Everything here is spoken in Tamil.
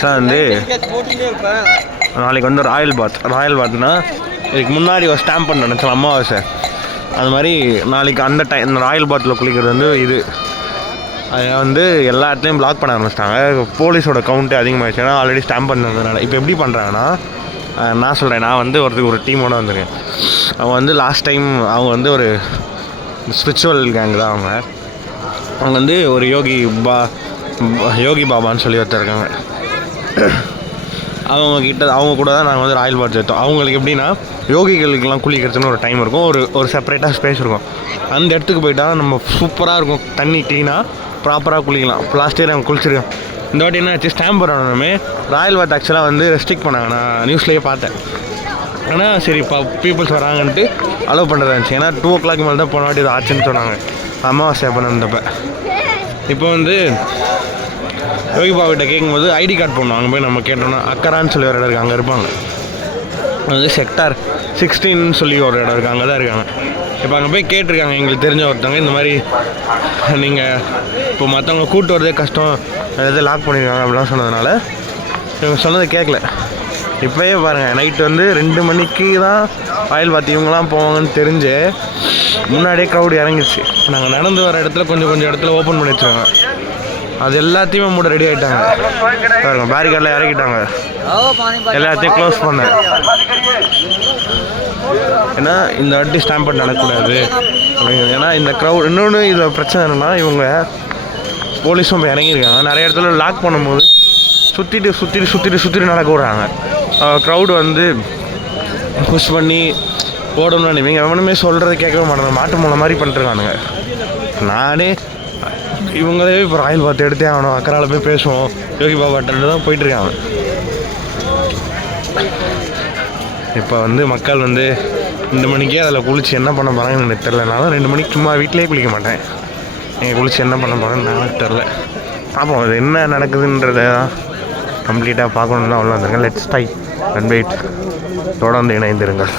சார் வந்து நாளைக்கு வந்து ராயல் பாத்னா இதுக்கு முன்னாடி ஒரு ஸ்டாம்ப் பண்ண நினச்சேன் அமாவாசை. அது மாதிரி நாளைக்கு அந்த இந்த ராயல் பாத்தில் குளிக்கிறது வந்து இது அதை வந்து எல்லா இடத்துலையும் பிளாக் பண்ண ஆரம்பிச்சிட்டாங்க. போலீஸோட கவுண்ட்டு அதிகமாகிடுச்சு. ஏன்னா ஆல்ரெடி ஸ்டாம்ப் பண்ணதுனால. இப்போ எப்படி பண்ணுறாங்கன்னா, நான் சொல்கிறேன், நான் வந்து ஒரு டீமோடு வந்துருக்கேன். அவங்க வந்து லாஸ்ட் டைம் அவங்க வந்து ஒரு ஸ்பிரிச்சுவல் கேங் தான். அவங்க வந்து ஒரு யோகி பாபான்னு சொல்லி ஒருத்தருக்காங்க. அவங்க கூட தான் நாங்கள் வந்து ராயல் பாத் எடுத்தோம். அவங்களுக்கு எப்படின்னா, யோகிகளுக்கெல்லாம் குளிக்கிறதுன்னு ஒரு டைம் இருக்கும், ஒரு செப்பரேட்டாக ஸ்பேஸ் இருக்கும். அந்த இடத்துக்கு போயிட்டால் நம்ம சூப்பராக இருக்கும். தண்ணி க்ளீனாக ப்ராப்பராக குளிக்கலாம். லாஸ்ட் இயர் நாங்கள் குளிச்சிருக்கோம். இந்த வாட்டி என்ன ஆச்சு, ஸ்டாம்ப் பண்ணணுமே ராயல் பாத் ஆக்சுவலாக வந்து ரெஸ்ட்ரிக்ட் பண்ணாங்க. நான் நியூஸ்லேயே பார்த்தேன். ஆனால் சரி பீப்புள்ஸ் வராங்கன்ட்டு அலோவ் பண்ணுறதா இருந்துச்சு. ஏன்னா 2 o'clock மேலே தான் போன வாட்டி இது ஆச்சுன்னு சொன்னாங்க அமாவாசை பண்ணிருந்தப்ப. இப்போ வந்து யோகி பாபாகிட்ட கேட்கும்போது ஐடி கார்டு போடணும். அங்கே போய் நம்ம கேட்டோம்னா அக்கரான்னு சொல்லி ஒரு இடம் இருக்குது, அங்கே இருப்பாங்க. அது வந்து செக்டார் 16 சொல்லி ஒரு இடம் இருக்குது, அங்கே தான் இருக்காங்க. இப்போ அங்கே போய் கேட்டிருக்காங்க எங்களுக்கு தெரிஞ்ச ஒருத்தவங்க, இந்த மாதிரி நீங்கள் இப்போ மற்றவங்க கூப்பிட்டு வரதே கஷ்டம், எதாவது லாக் பண்ணியிருக்காங்க அப்படிலாம் சொன்னதுனால இவங்க சொன்னதை கேட்கல. இப்போயே பாருங்கள், நைட்டு வந்து 2 மணிக்கு தான் ராயல் பாத் இவங்களாம் போவாங்கன்னு தெரிஞ்சு முன்னாடியே க்ரௌடு இறங்கிடுச்சு. நாங்கள் நடந்து வர இடத்துல கொஞ்சம் இடத்துல ஓப்பன் பண்ணி வச்சுருக்காங்க. அது எல்லாத்தையுமே மூட ரெடி ஆகிட்டாங்க. பாருங்கள், பேரிகார்டில் இறக்கிட்டாங்க, எல்லாத்தையும் க்ளோஸ் பண்ணேன். ஏன்னா இந்த வாட்டி ஸ்டாம்ப் பண்ண நடக்கக்கூடாது அப்படிங்கிறது. ஏன்னா இந்த க்ரௌட் இன்னொன்று இதில் பிரச்சனை என்னென்னா, இவங்க போலீஸும் இப்போ இறங்கியிருக்காங்க. நிறைய இடத்துல லாக் பண்ணும்போது சுற்றிட்டு நடக்க விட்றாங்க. க்ரௌடு வந்து புஷ் பண்ணி ஓடணும்னு இவங்க எவனுமே சொல்கிறத கேட்கவே மாட்டாங்க. மாட்டு மூலம் மாதிரி பண்ணிட்டுருக்கானுங்க. நானே இவங்களே இப்போ ராயல் பாத் எடுத்தே ஆகணும், அக்கறால் போய் பேசுவோம் யோகி பாபாட்ட தான் போயிட்டுருக்காங்க. இப்போ வந்து மக்கள் வந்து 2 மணிக்கே அதில் குளிச்சு என்ன பண்ண போகிறாங்கன்னு எனக்கு தெரில. நான் 2 மணிக்கு சும்மா வீட்டிலே குளிக்க மாட்டேன். நீங்கள் குளிச்சு என்ன பண்ண போகிறேன்னு எனக்கு தெரில. பார்ப்போம் அது என்ன நடக்குதுன்றத கம்ப்ளீட்டாக பார்க்கணுன்னு தான் உள்ள வந்திருக்கேன். Let's try and wait. தொடர்ந்து இணைந்திருங்கள்.